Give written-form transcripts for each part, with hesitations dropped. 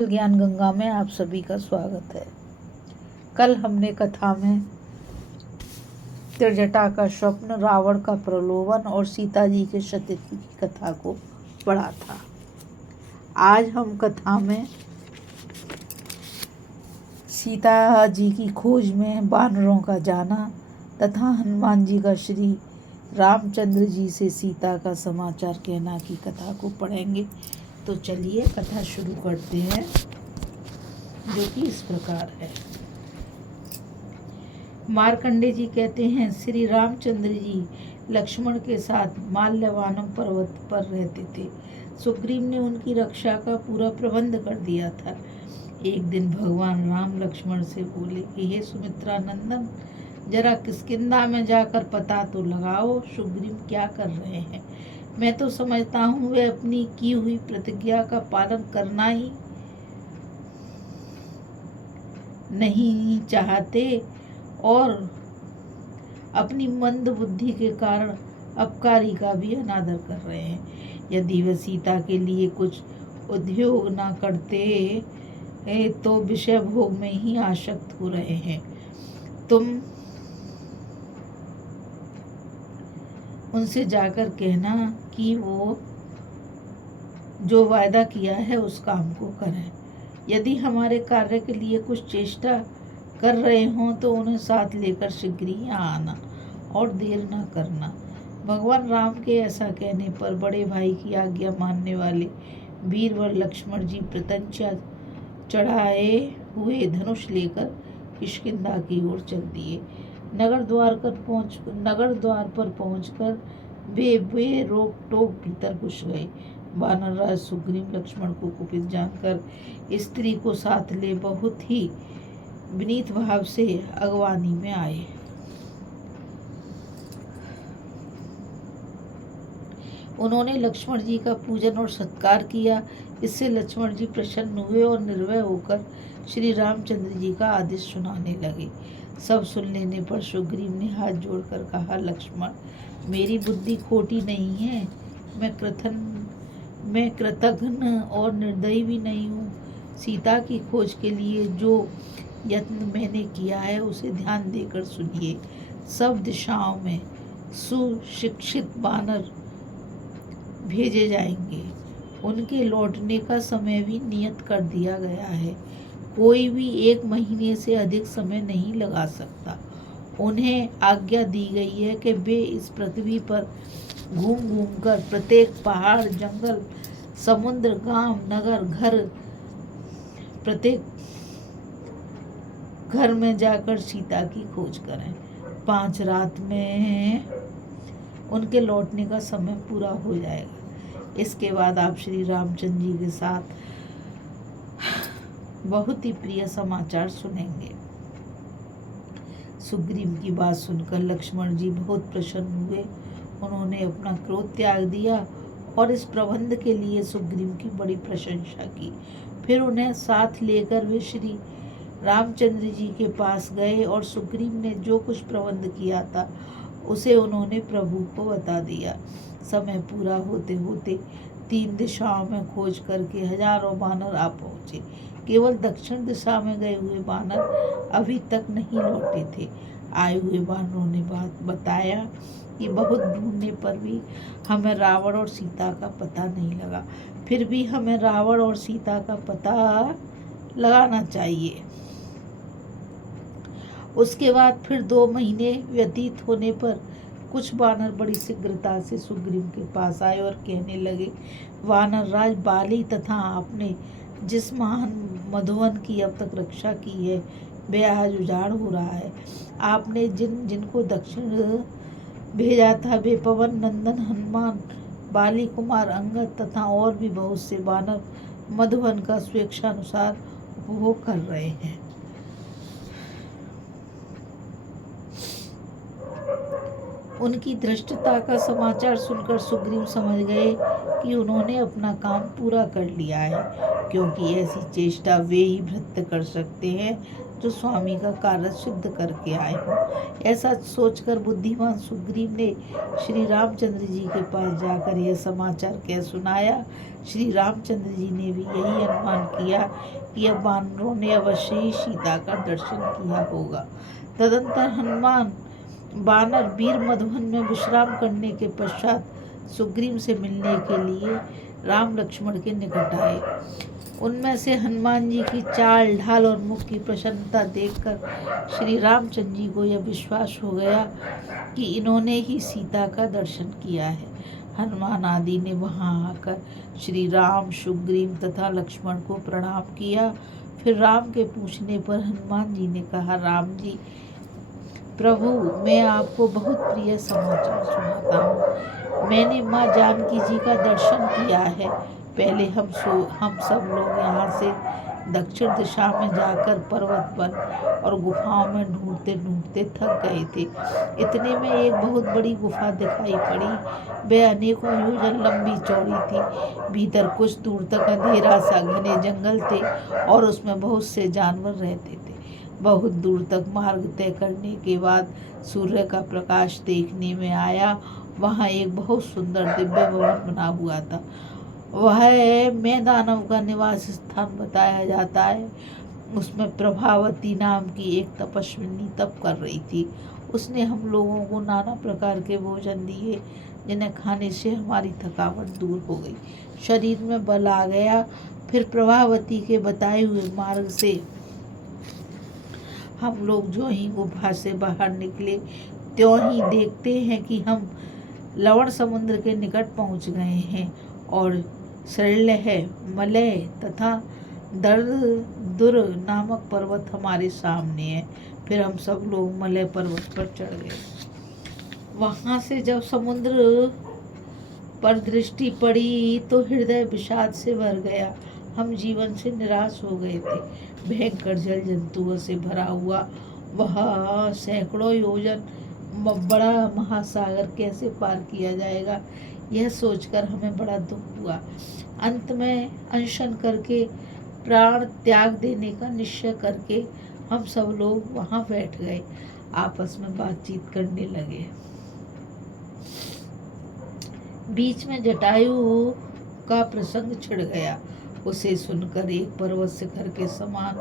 ज्ञान गंगा में आप सभी का स्वागत है। कल हमने कथा में त्रिजटा का स्वप्न, रावण का प्रलोभन और सीता जी के सतीत्व की कथा को पढ़ा था। आज हम कथा में सीता जी की खोज में वानरों का जाना तथा हनुमान जी का श्री रामचंद्र जी से सीता का समाचार कहना की कथा को पढ़ेंगे। तो चलिए कथा शुरू करते हैं, जो कि इस प्रकार है। मार्कंडे जी कहते हैं, श्री रामचंद्र जी लक्ष्मण के साथ माल्यवानम पर्वत पर रहते थे। सुग्रीव ने उनकी रक्षा का पूरा प्रबंध कर दिया था। एक दिन भगवान राम लक्ष्मण से बोले कि हे सुमित्रा नंदन, जरा किष्किंधा में जाकर पता तो लगाओ सुग्रीव क्या कर रहे हैं। मैं तो समझता हूँ वे अपनी की हुई प्रतिज्ञा का पालन करना ही नहीं चाहते और अपनी मंद बुद्धि के कारण अपकारी का भी अनादर कर रहे हैं। यदि वे सीता के लिए कुछ उद्योग ना करते तो विषय भोग में ही आसक्त हो रहे हैं। तुम उनसे जाकर कहना कि वो जो वायदा किया है उस काम को करें। यदि हमारे कार्य के लिए कुछ चेष्टा कर रहे हों तो उन्हें साथ लेकर शीघ्र ही आना और देर न करना। भगवान राम के ऐसा कहने पर बड़े भाई की आज्ञा मानने वाले वीरवर लक्ष्मण जी प्रत्यंचा चढ़ाए हुए धनुष लेकर किष्किंधा की ओर चल दिए। नगर द्वार पर पहुंचकर वे रोक टोक भीतर घुस गए। वानरराज सुग्रीव लक्ष्मण को कुपित जानकर स्त्री को साथ ले बहुत ही विनीत भाव से अगवानी में आए। उन्होंने लक्ष्मण जी का पूजन और सत्कार किया। इससे लक्ष्मण जी प्रसन्न हुए और निर्भय होकर श्री रामचंद्र जी का आदेश सुनाने लगे। सब सुन लेने पर सुग्रीव ने हाथ जोड़कर कहा, लक्ष्मण, मेरी बुद्धि खोटी नहीं है। मैं कृतघ्न और निर्दयी भी नहीं हूँ। सीता की खोज के लिए जो यत्न मैंने किया है उसे ध्यान देकर सुनिए। सब दिशाओं में सुशिक्षित वानर भेजे जाएंगे। उनके लौटने का समय भी नियत कर दिया गया है। कोई भी 1 महीने से अधिक समय नहीं लगा सकता। उन्हें आज्ञा दी गई है कि वे इस पृथ्वी पर घूम घूम कर प्रत्येक पहाड़, जंगल, समुद्र, गांव, नगर, घर, प्रत्येक घर में जाकर सीता की खोज करें। 5 रात में उनके लौटने का समय पूरा हो जाएगा। इसके बाद आप श्री रामचंद्र जी के साथ बहुत ही प्रिय समाचार सुनेंगे। सुग्रीव की बात सुनकर लक्ष्मण जी बहुत प्रसन्न हुए। उन्होंने अपना क्रोध त्याग दिया और इस प्रबंध के लिए सुग्रीव की बड़ी प्रशंसा की। फिर उन्हें साथ लेकर वे श्री रामचंद्र जी के पास गए और सुग्रीव ने जो कुछ प्रबंध किया था उसे उन्होंने प्रभु को बता दिया। समय पूरा होते होते 3 दिशाओं में खोज करके हजारों वानर आ पहुँचे। केवल दक्षिण दिशा में गए हुए वानर अभी तक नहीं लौटे थे। आए हुए वानरों ने बात बताया कि बहुत ढूंढने पर भी हमें रावण और सीता का पता नहीं लगा। फिर भी हमें रावण और सीता का पता लगाना चाहिए। उसके बाद फिर 2 महीने व्यतीत होने पर कुछ वानर बड़ी शीघ्रता से सुग्रीव के पास आए और कहने लगे, वानर राज बाली तथा आपने जिस महान मधुवन की अब तक रक्षा की है वह आज उजाड़ हो रहा है। आपने जिनको दक्षिण भेजा था वे पवन नंदन हनुमान, बाली कुमार अंगद तथा और भी बहुत से वानर मधुवन का स्वेच्छानुसार उपभोग कर रहे हैं। उनकी धृष्टता का समाचार सुनकर सुग्रीव समझ गए कि उन्होंने अपना काम पूरा कर लिया है, क्योंकि ऐसी चेष्टा वे ही भृत्य कर सकते हैं जो स्वामी का कार्य सिद्ध करके आए हूँ। ऐसा सोचकर बुद्धिमान सुग्रीव ने श्री रामचंद्र जी के पास जाकर यह समाचार कह सुनाया। श्री रामचंद्र जी ने भी यही अनुमान किया कि अब वानरों ने अवश्य ही सीता का दर्शन किया होगा। तदंतर हनुमान वानर वीर मधुवन में विश्राम करने के पश्चात सुग्रीव से मिलने के लिए राम लक्ष्मण के निकट आए। उनमें से हनुमान जी की चाल ढाल और मुख की प्रसन्नता देखकर श्री रामचंद्र जी को यह विश्वास हो गया कि इन्होंने ही सीता का दर्शन किया है। हनुमान आदि ने वहां आकर श्री राम, सुग्रीव तथा लक्ष्मण को प्रणाम किया। फिर राम के पूछने पर हनुमान जी ने कहा, राम जी, प्रभु, मैं आपको बहुत प्रिय समाचार सुनाता हूँ। मैंने माँ जानकी जी का दर्शन किया है। पहले हम सब लोग यहाँ से दक्षिण दिशा में जाकर पर्वत वन और गुफाओं में ढूंढते ढूंढते थक गए थे। इतने में एक बहुत बड़ी गुफा दिखाई पड़ी। वह अनेकों योजन लंबी चौड़ी थी। भीतर कुछ दूर तक अंधेरा सा घने जंगल थे और उसमें बहुत से जानवर रहते थे। बहुत दूर तक मार्ग तय करने के बाद सूर्य का प्रकाश देखने में आया। वहाँ एक बहुत सुंदर दिव्य भवन बना हुआ था। वह मैं दानव का निवास स्थान बताया जाता है। उसमें प्रभावती नाम की एक तपस्विनी तप कर रही थी। उसने हम लोगों को नाना प्रकार के भोजन दिए, जिन्हें खाने से हमारी थकावट दूर हो गई, शरीर में बल आ गया। फिर प्रभावती के बताए हुए मार्ग से हम लोग जो ही गुफा से बाहर निकले, त्यों ही देखते हैं कि हम लवण समुद्र के निकट पहुंच गए हैं और सरलह, मलय तथा दर्दुर नामक पर्वत हमारे सामने है। फिर हम सब लोग मलय पर्वत पर चढ़ गए। वहां से जब समुद्र पर दृष्टि पड़ी तो हृदय विषाद से भर गया। हम जीवन से निराश हो गए थे। भयंकर जल जंतुओं से भरा हुआ वह सैकड़ों योजन बड़ा महासागर कैसे पार किया जाएगा, यह सोचकर हमें बड़ा दुख हुआ। अंत में अनशन करके, प्राण त्याग देने का निश्चय करके हम सब लोग वहां बैठ गए, आपस में बातचीत करने लगे। बीच में जटायु का प्रसंग छिड़ गया। उसे सुनकर एक पर्वत शिखर के समान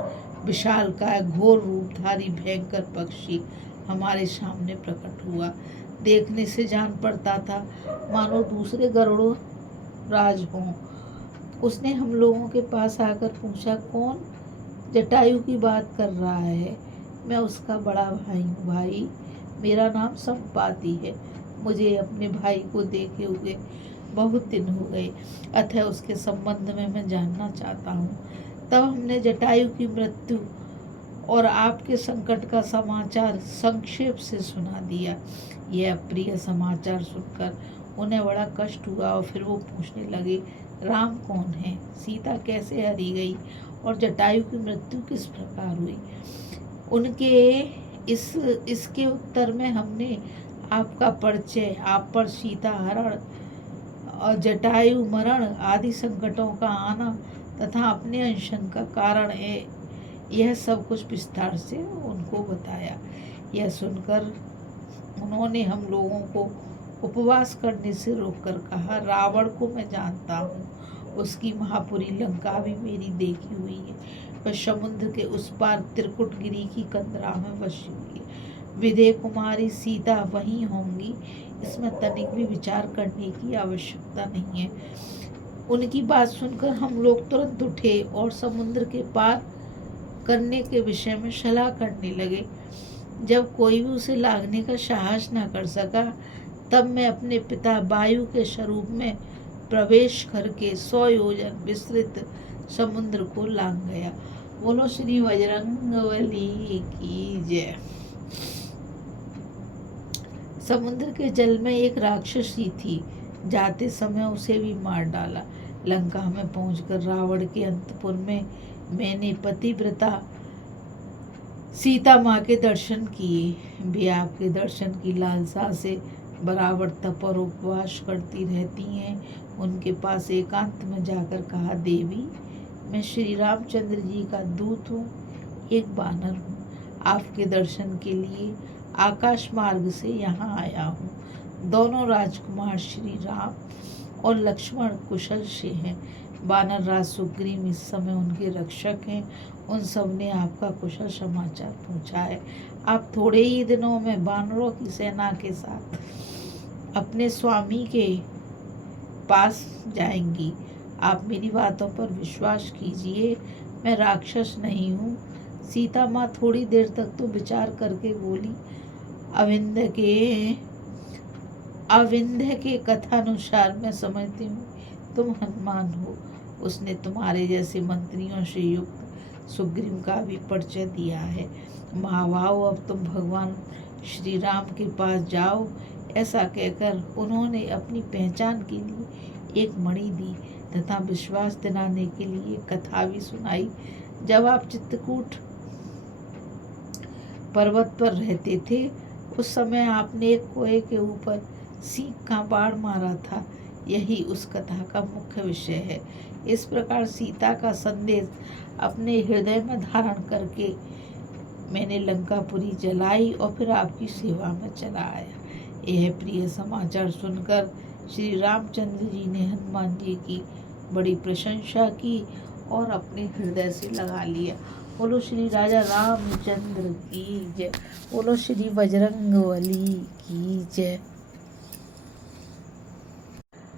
विशालकाय घोर रूपधारी भयंकर पक्षी हमारे सामने प्रकट हुआ। देखने से जान पड़ता था मानो दूसरे गरुड़ों राज हों। उसने हम लोगों के पास आकर पूछा, कौन जटायु की बात कर रहा है? मैं उसका बड़ा भाई हूँ। भाई, मेरा नाम संपाति है। मुझे अपने भाई को देखे हुए बहुत दिन हो गए, अतः उसके संबंध में मैं जानना चाहता हूँ। तब हमने जटायु की मृत्यु और आपके संकट का समाचार संक्षेप से सुना दिया। यह अप्रिय समाचार सुनकर उन्हें बड़ा कष्ट हुआ और फिर वो पूछने लगे, राम कौन है? सीता कैसे हरी गई? और जटायु की मृत्यु किस प्रकार हुई? उनके इसके उत्तर में हमने आपका परिचय, आप पर सीता हरण और जटायु मरण आदि संकटों का आना तथा अपने अनशन का कारण है, यह सब कुछ विस्तार से उनको बताया। यह सुनकर उन्होंने हम लोगों को उपवास करने से रोककर कहा, रावण को मैं जानता हूँ, उसकी महापुरी लंका भी मेरी देखी हुई है। वह समुद्र के उस पार त्रिकुटगिरी की कंदरा में बसी हुई है। विदेह कुमारी सीता वहीं होंगी, इसमें तनिक भी विचार करने की आवश्यकता नहीं है। उनकी बात सुनकर हम लोग तुरंत उठे और समुद्र के पार करने के विषय में सलाह करने लगे। जब कोई भी उसे लागने का साहस न कर सका, तब मैं अपने पिता वायु के स्वरूप में प्रवेश करके 100 योजन विस्तृत समुद्र को लांग गया। बोलो श्री बजरंगबली की जय। समुद्र के जल में एक राक्षसी थी। जाते समय उसे भी मार डाला। लंका में पहुंचकर रावण के अंतपुर में मैंने पतिव्रता सीता माँ के दर्शन किए। वे आपके दर्शन की लालसा से बराबर तप और उपवास करती रहती हैं। उनके पास एकांत में जाकर कहा, देवी, मैं श्री रामचंद्र जी का दूत हूँ। एक बानर हूँ। आपके दर्शन के लिए आकाश मार्ग से यहाँ आया हूँ। दोनों राजकुमार श्री राम और लक्ष्मण कुशल से हैं। वानर राज सुग्रीव इस समय उनके रक्षक हैं। उन सब ने आपका कुशल समाचार पूछा है। आप थोड़े ही दिनों में वानरों की सेना के साथ अपने स्वामी के पास जाएंगी। आप मेरी बातों पर विश्वास कीजिए, मैं राक्षस नहीं हूँ। सीता माँ थोड़ी देर तक तो विचार करके बोली, अविंध्य के कथानुसार मैं समझती हूँ तुम हनुमान हो। उसने तुम्हारे जैसे मंत्रियों से युक्त सुग्रीव का भी परिचय दिया है। महाभाव, अब तुम भगवान श्री राम के पास जाओ। ऐसा कहकर उन्होंने अपनी पहचान के लिए एक मणि दी तथा विश्वास दिलाने के लिए कथा भी सुनाई। जब आप चित्रकूट पर्वत पर रहते थे उस समय आपने एक कोए के ऊपर सींग का बाण मारा था। यही उस कथा का मुख्य विषय है। इस प्रकार सीता का संदेश अपने हृदय में धारण करके मैंने लंकापुरी जलाई और फिर आपकी सेवा में चला आया। यह प्रिय समाचार सुनकर श्री रामचंद्र जी ने हनुमान जी की बड़ी प्रशंसा की और अपने हृदय से लगा लिया। बोलो श्री राजा रामचंद्र की जय। बोलो श्री बजरंगबली की जय।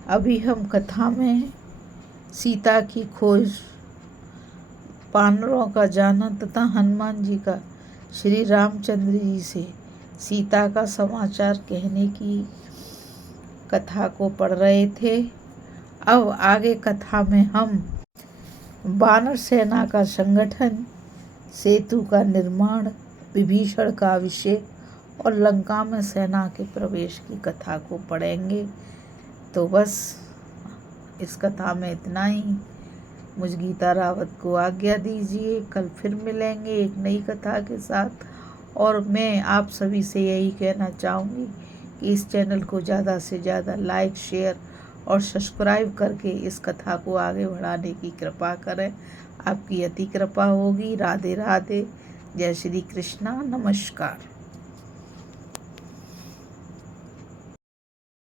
अभी हम कथा में सीता की खोज, वानरों का जाना तथा हनुमान जी का श्री रामचंद्र जी से सीता का समाचार कहने की कथा को पढ़ रहे थे। अब आगे कथा में हम वानर सेना का संगठन, सेतु का निर्माण, विभीषण का अभिषेक और लंका में सेना के प्रवेश की कथा को पढ़ेंगे। तो बस इस कथा में इतना ही। मुझ गीता रावत को आज्ञा दीजिए। कल फिर मिलेंगे एक नई कथा के साथ। और मैं आप सभी से यही कहना चाहूँगी कि इस चैनल को ज़्यादा से ज़्यादा लाइक, शेयर और सब्सक्राइब करके इस कथा को आगे बढ़ाने की कृपा करें। आपकी अति कृपा होगी। राधे राधे। जय श्री कृष्णा। नमस्कार।